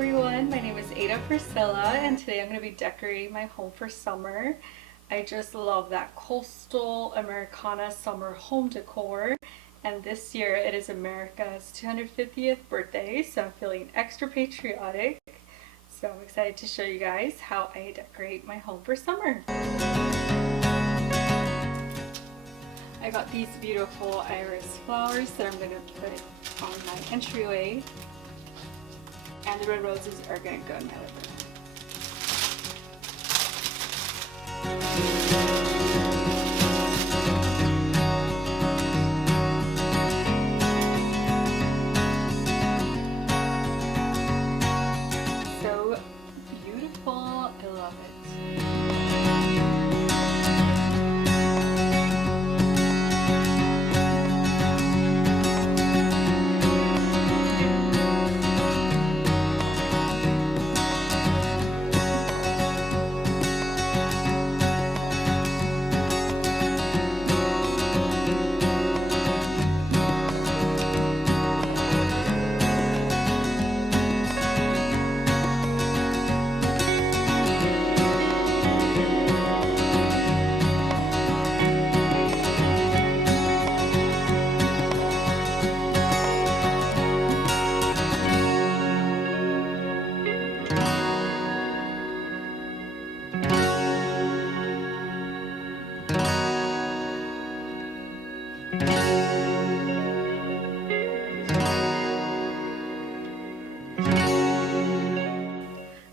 everyone, my name is Ada Priscilla and today I'm going to be decorating my home for summer. I just love that coastal Americana summer home decor, and this year it is America's 250th birthday, so I'm feeling extra patriotic. So I'm excited to show you guys how I decorate my home for summer. I got these beautiful iris flowers that I'm going to put on my entryway. And the red roses are going to go in my living room. So beautiful. I love it.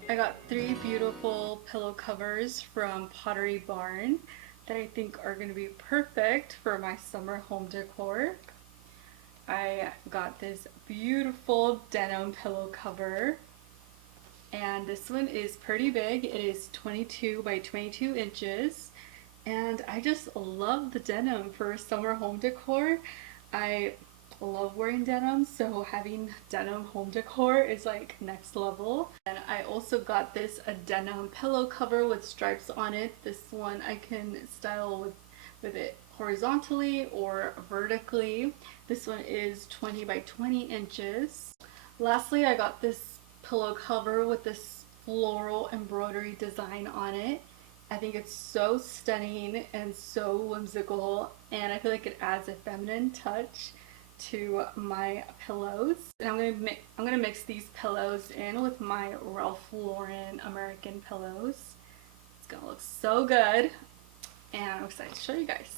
I got 3 beautiful pillow covers from Pottery Barn that I think are going to be perfect for my summer home decor. I got this beautiful denim pillow cover, and this one is pretty big. It is 22 by 22 inches, and I just love the denim for summer home decor. I love wearing denim, so having denim home decor is like next level. And I also got this a denim pillow cover with stripes on it. This one I can style with it horizontally or vertically. This one is 20 by 20 inches. Lastly, I got this pillow cover with this floral embroidery design on it. I think it's so stunning and so whimsical, and I feel like it adds a feminine touch to my pillows. And I'm gonna mix these pillows in with my Ralph Lauren American pillows. It's gonna look so good, and I'm excited to show you guys.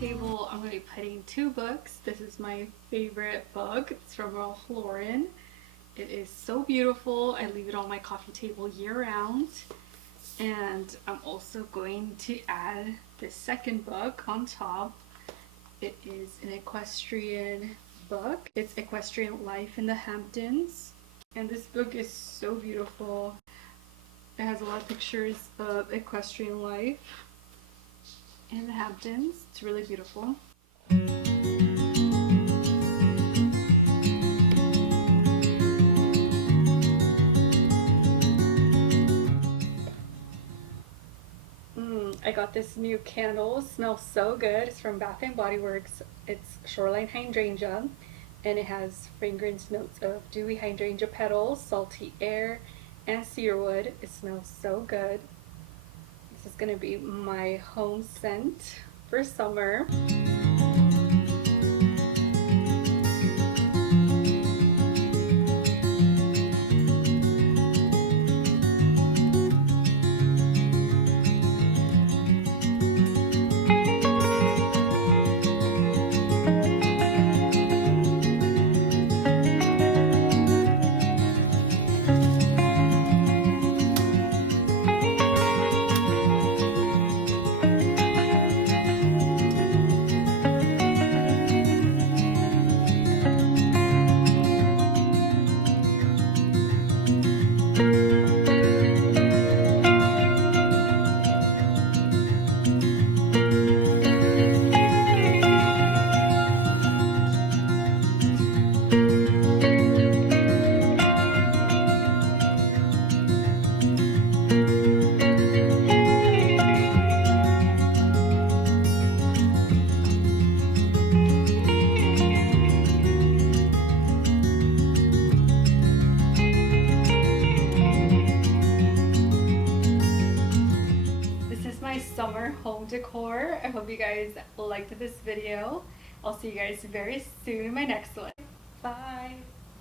Table, I'm going to be putting 2 books. This is my favorite book. It's from Ralph Lauren. It is so beautiful. I leave it on my coffee table year round. And I'm also going to add this second book on top. It is an equestrian book. It's Equestrian Life in the Hamptons. And this book is so beautiful. It has a lot of pictures of equestrian life in the Hamptons. It's really beautiful. I got this new candle. It smells so good. It's from Bath & Body Works. It's Shoreline Hydrangea, and it has fragrance notes of dewy hydrangea petals, salty air, and cedarwood. It smells so good. This is going to be my home scent for summer. Decor. I hope you guys liked this video. I'll see you guys very soon in my next one. Bye!